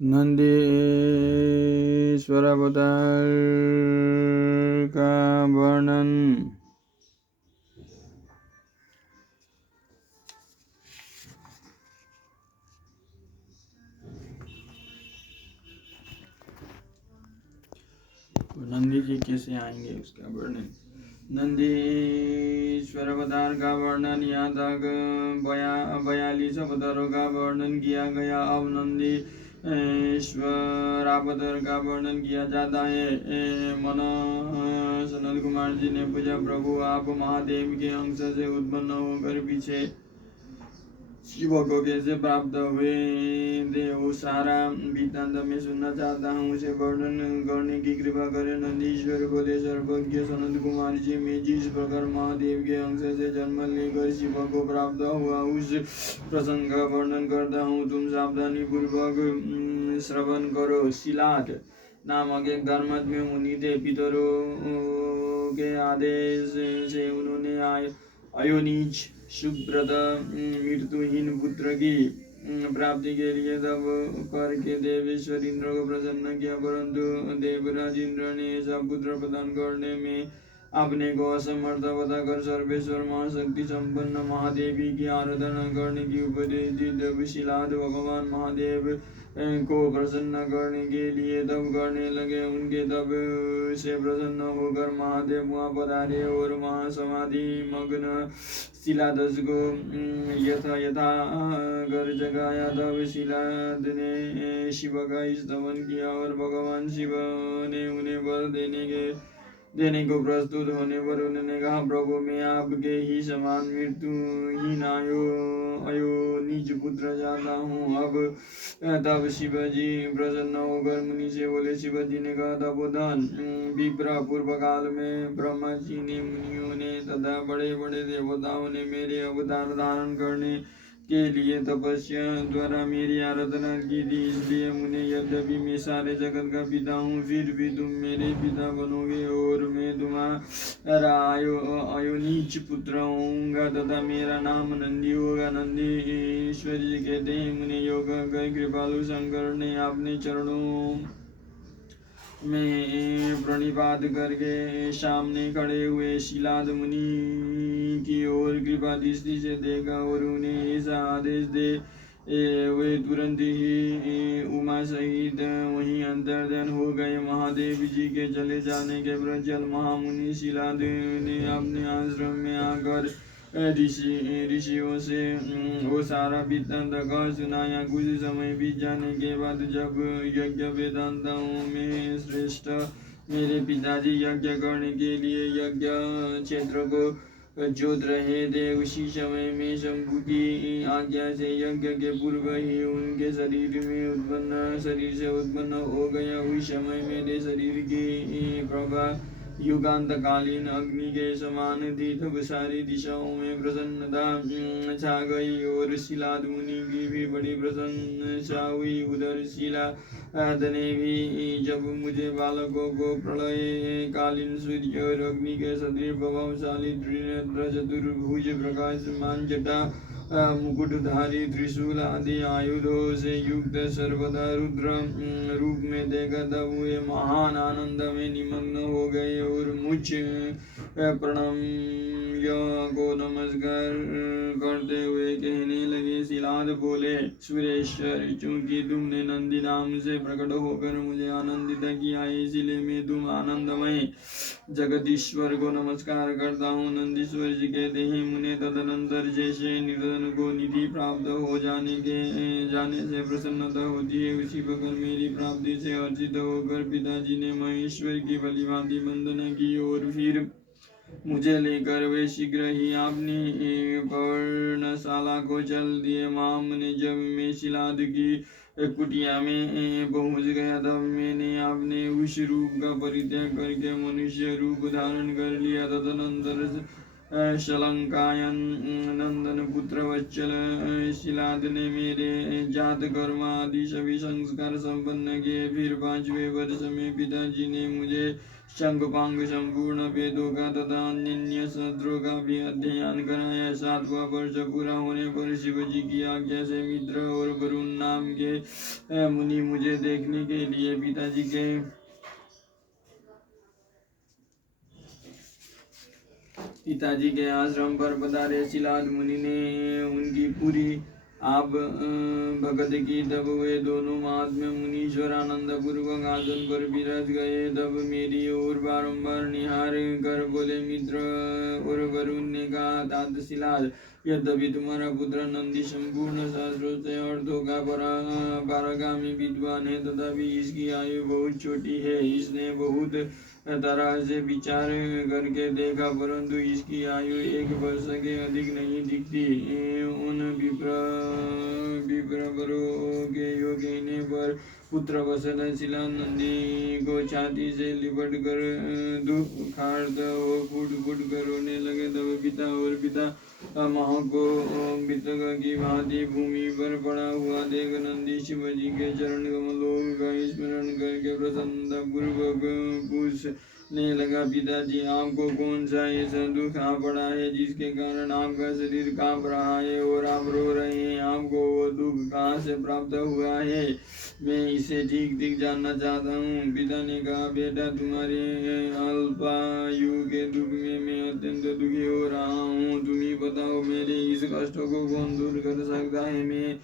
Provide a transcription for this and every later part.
नंदीश्वर अवतार का वर्णन। नंदी जी कैसे आएंगे उसका वर्णन। नंदीश्वर अवतार का वर्णन यहाँ तक 42 अवतारों का वर्णन किया गया। अब नंदी ईश्वर अवतार का वर्णन किया जाता है। मन सनत कुमार जी ने पूछा, प्रभु आप महादेव के अंश से उत्पन्न होकर पीछे शिव को कैसे प्राप्त हुए थे, वो सारा वृत्तांत मैं सुनना चाहता हूँ, उसे वर्णन करने की कृपा करें। नंदीश्वर बोले, सर्वज्ञ सनत कुमार जी, मैं जिस प्रकार महादेव के अंश से जन्म लेकर शिव को प्राप्त हुआ उस प्रसंग का वर्णन करता हूँ, तुम सावधानी पूर्वक श्रवण करो। शिलाद नामक एक धर्मात्मा मुनि थे। पितरों के आदेश से उन्होंने अयोनिज सुब्रत मृत्युहीन पुत्र की प्राप्ति के लिए तब करके देवेश्वर इंद्र को प्रसन्न किया, परंतु देवराज इंद्र ने ऐसा पुत्र प्रदान करने में अपने को असमर्थ बताकर सर्वेश्वर महाशक्ति संपन्न महादेवी की आराधना करने की उपदेश दी। तब शिलाद भगवान महादेव को प्रसन्न करने के लिए तब करने लगे। उनके तब से प्रसन्न होकर महादेव वहाँ पधारे और वहाँ समाधि मग्न शिलादस को यथा कर जगाया। तब शिलाद ने शिव का स्तवन किया और भगवान शिव ने उन्हें वर देने को प्रस्तुत होने पर उन्होंने कहा, प्रभु मैं आपके ही समान मृत्युहीन अयोनिज पुत्र चाहता हूँ। अब तब शिवजी प्रसन्न होकर मुनि से बोले। शिवजी ने कहा, तपोधन विप्र, पूर्व काल में ब्रह्मा जी ने, मुनियों ने तथा बड़े बड़े देवताओं ने मेरे अवतार धारण करने के लिए तपस्या द्वारा मेरी आराधना की थी। इसलिए मुने, यद्यपि मैं सारे जगत का पिता हूँ, फिर भी तुम मेरे पिता बनोगे और मैं तुम्हारा अयोनिज पुत्र होऊंगा तथा मेरा नाम नंदी होगा। नंदी ईश्वर जी कहते हैं, मुने योग कर कृपालु शंकर ने अपने चरणों में प्रणिपात करके सामने खड़े हुए शिलाद मुनि की ओर कृपा दृष्टि से देखा और उन्हें ऐसा आदेश दे वे तुरंत ही उमा सहित वहीं अंतर्धान हो गए। महादेव जी के चले जाने के प्रचल महामुनि शिलाद ने अपने आश्रम में आकर ऋषियों से वो सारा वृत्तांत कह सुनाया। कुछ समय बीत जाने के बाद जब यज्ञ वेदांताओं में श्रेष्ठ मेरे पिताजी यज्ञ करने के लिए यज्ञ क्षेत्र को जोत रहे थे, उसी समय में शंभु की आज्ञा से यज्ञ के पूर्व ही उनके शरीर से उत्पन्न हो गया। उस समय मेरे शरीर की प्रभा युगांत कालीन अग्नि के समान थी। तब सारी दिशाओं में प्रसन्नता छा गई और शिलाद मुनि की भी बड़ी प्रसन्नता हुई। उधर शिलाद ने भी जब मुझे बालकों को प्रलय कालीन सूर्य और अग्नि के सदृश प्रभावशाली त्रिनेत्र चतुर्भुज प्रकाशमान जटा मुकुटधारी त्रिशूल आदि आयुधों से युक्त सर्वदा रुद्र रूप में देखा। तब वे महान आनंद में निमग्न हो गए और मुझ प्रणम्य को नमस्कार करते हुए कहने लगे। शिलाद बोले, सुरेश्वर, चूंकि तुमने नंदी नाम से प्रकट होकर मुझे आनंदित किया, इसलिए मैं तुम आनंदमय जगदीश्वर को नमस्कार करता हूँ। नंदीश्वर जी कहते हैं, मुने तदनंतर जैसे निर्धन को निधि प्राप्त हो जाने से प्रसन्नता होती है, उसी प्रकार मेरी प्राप्ति से अर्जित होकर पिताजी ने महेश्वर की भलीभांति वंदना की और फिर मुझे लेकर वे शीघ्र ही अपनी पर्णशाला को चल दिए। माम ने जब मैं शिलाद की कुटिया में पहुंच गया तब मैंने अपने उस रूप का परित्याग करके मनुष्य रूप धारण कर लिया। तदनंतर शलंकायन नंदन पुत्र वत्सल शिलाद ने मेरे जात कर्म आदि सभी संस्कार संपन्न किए। फिर 5वें वर्ष में पिताजी ने मुझे शंखपांग संपूर्ण वेदों का तथा अन्य शास्त्रों का भी अध्ययन कराया। 7वां वर्ष पूरा होने पर शिव जी की आज्ञा से मित्र और वरुण नाम के मुनि मुझे देखने के लिए पिताजी के आश्रम पर पधारे। शिलाद मुनि ने उनकी पूरी आप भगत की। तब वे दोनों महात्मा मुनीश्वर आनंद पूर्वक आसन पर विराज गए। तब मेरी ओर बारंबार निहार कर बोले, मित्र और वरुण ने कहा, तात शिलाद, यद्यपि तुम्हारा पुत्र नंदी संपूर्ण शास्त्रों से अर्थों का पारगामी विद्वान है, तथापि इसकी आयु बहुत छोटी है। इसने बहुत तरह से विचार करके देखा, परंतु इसकी आयु 1 वर्ष के अधिक नहीं दिखती। उन विप्रवरों के योग कहने पर पुत्र वत्सल शिला नंदी को छाती से लिपट कर दुखार्त हो फुट कर रोने लगे। तब पिता और पिता माँ को मृतक की भांति भूमि पर पड़ा हुआ देख नंदी शिव जी के चरण कमलों का स्मरण करके प्रसन्नता पूर्वक पूछने लगा, पिताजी, आपको कौन सा ऐसा दुख आ पड़ा है जिसके कारण आपका शरीर कांप रहा है और आप रो रहे हैं? आपको वो दुख कहाँ से प्राप्त हुआ है? मैं इसे ठीक जानना चाहता हूँ। पिता ने कहा, बेटा, तुम्हारे अल्पायु के दुख में मैं अत्यंत दुखी हो रहा हूँ। तुम ही बताओ, मेरे इस कष्ट को कौन दूर कर सकता है? मैं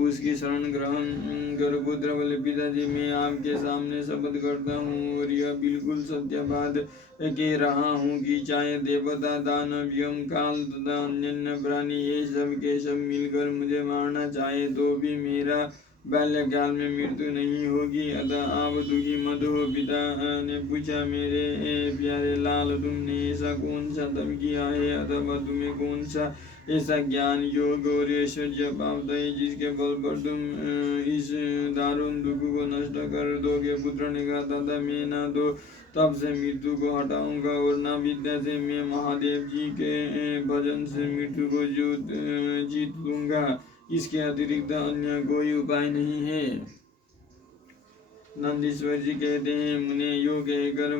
उसकी शरण ग्रहण करो। पुत्र बोले, पिताजी, मैं आपके सामने शपथ करता हूँ और यह बिल्कुल सत्य बात कह रहा हूँ कि चाहे देवता, दानव, यम, काल तथा अन्य प्राणी ये सब के सब मिलकर मुझे मारना चाहे तो भी मेरा बाल्यकाल में मृत्यु नहीं होगी। अतः आप दुखी मत हो। पिता ने पूछा, मेरे प्यारे लाल, तुमने ऐसा कौन सा तप किया है अथवा तुम्हें कौन सा ऐसा ज्ञान, योग और ऐश्वर्य प्राप्त है जिसके बल पर तुम इस दारुण दुख को नष्ट कर दोगे? पुत्र ने कहा, दादा, मैं ना तो तब से मृत्यु को हटाऊंगा और न विद्या से मैं महादेव जी के भजन से मृत्यु को जीत लूंगा। इसके अतिरिक्त अन्य कोई उपाय नहीं है। नंदीश्वर जी कहते हैं, मुने यो कहकर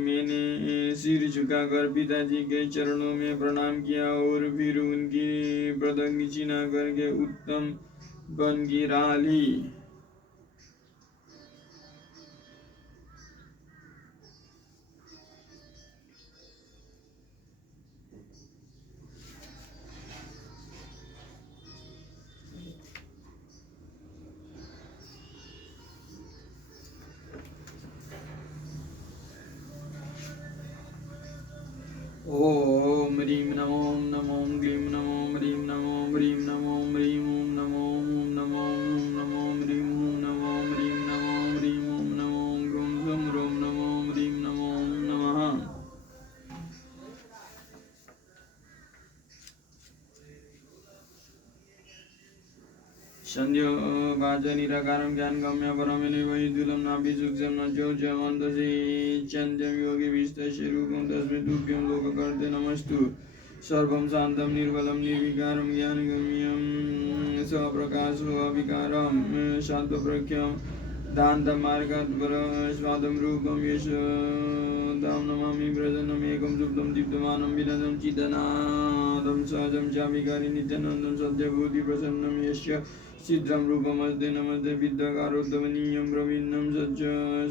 मैंने सिर झुकाकर पिताजी के चरणों में प्रणाम किया और फिर उनकी प्रदक्षिणा करके उत्तम वन की राह ली। ओम ह्रीं नमो नमो क्लीं नमो ह्रीं नमो ह्रीं नमो ह्रीं ओम नमो नमो नमो ह्रीं ओम नमो ह्रीं नमो ह्रीं ओम नमो गुं गुं रोम नमो ह्रीं नमो नमः। संध्यो वाच निराकारं ज्ञानगम्य परमेन वैद्युलं नाभि सूक्ष्मं न चौचमन्तसे चन्द्रं योगी विस्तस्य रूपं तस्मै तुभ्यं लोककर्ते नमस्तु। सर्वं शान्तं निर्मलं निर्विकारं ज्ञानगम्यं स्वप्रकाशो अविकारं शान्तप्रख्यं दान्तमार्गात्परस्वादं रूपं यशोदां नमामि व्रजनमेकं सुप्तं दीप्तमानं विनदं चिदनादं सहजं चाविकारि नित्यानन्दं सत्यभूतिप्रसन्नं यस्य छिद्रं रूपमस्ते नमस्ते विद्याकारोत्तमनीयं प्रवीणं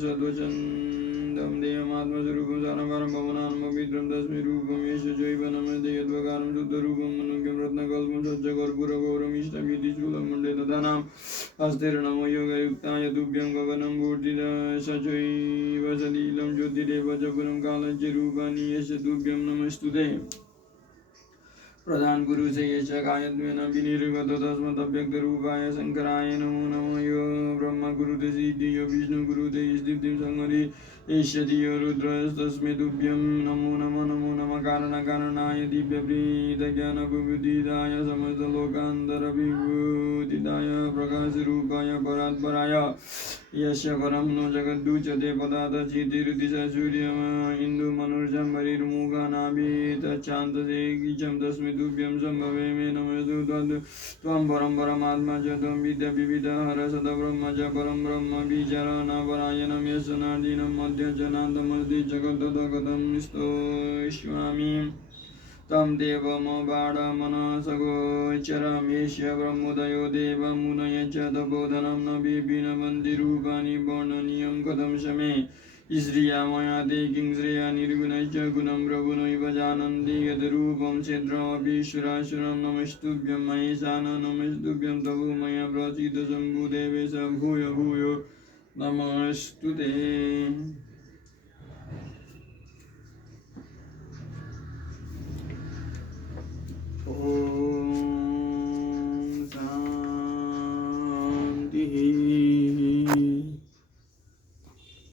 सद्वचन्दं देहमात्मस्वरूपं सारकारं भवनानं पवित्रं तस्मै रूपं यश चैव नमस्ते यद्वकारं शुद्धरूपं मनुज्ञं रत्नकल्पं स्वच्छकर्पूरगौरमिष्टभीतिशूलं मण्डे दधानां हस्तेर्नमो योगयुक्ताय तुभ्यं गगनं भूर्तिदशचैव सलीलं ज्योतिरेव च पुरं कालं च रूपाणि यस्य तुभ्यं नमस्तुते। प्रधान गुरु से यश गायत्वेन विनिर्गत तस्मदव्यक्त रूपाय शंकराय नमो नमः। यो ब्रह्म गुरुते सिद्धि, यो विष्णु गुरुते स्थितिं संहरि एष्यति, यो रुद्रस्तस्मै तुभ्यं नमो नमः। नमो नमः कारणकारणाय दिव्यप्रीतज्ञानबुद्धिदाय समस्तलोकान्तरविभूतिदाय प्रकाशरूपाय परात्पराय यस्य परं नो जगद्दुच्यते पदार्थचितिरुदिश सूर्यम इन्दुमनुर्जम्बरिर्मुखानाभितच्छान्तसे कीचं तस्मै तुभ्यं सम्भवे मे नमस्तु त्वं परं परमात्मा च त्वं विद्याविविधहर सदब्रह्म च परं ब्रह्म विचारणपरायणं यस्य नार्दिनं मध्य च नान्तमस्ति जगत्तदगतं स्तोष्यामि तं देवमबाडमनसगोचरमेष्य ब्रह्मोदयो देवमुनय च तपोधनं न विभिन्नवन्ति रूपाणि वर्णनीयं कथं शमे श्रिया मया ते किं श्रेया निर्गुणश्च गुणं प्रभुनैव जानन्ति यद्रूपं क्षेत्रमपि सुरासुरं नमस्तुभ्यं महेशान नमस्तुभ्यं तवो मया प्रसीदशम्भुदेवेश भूय भूयो नमस्तुते ॐ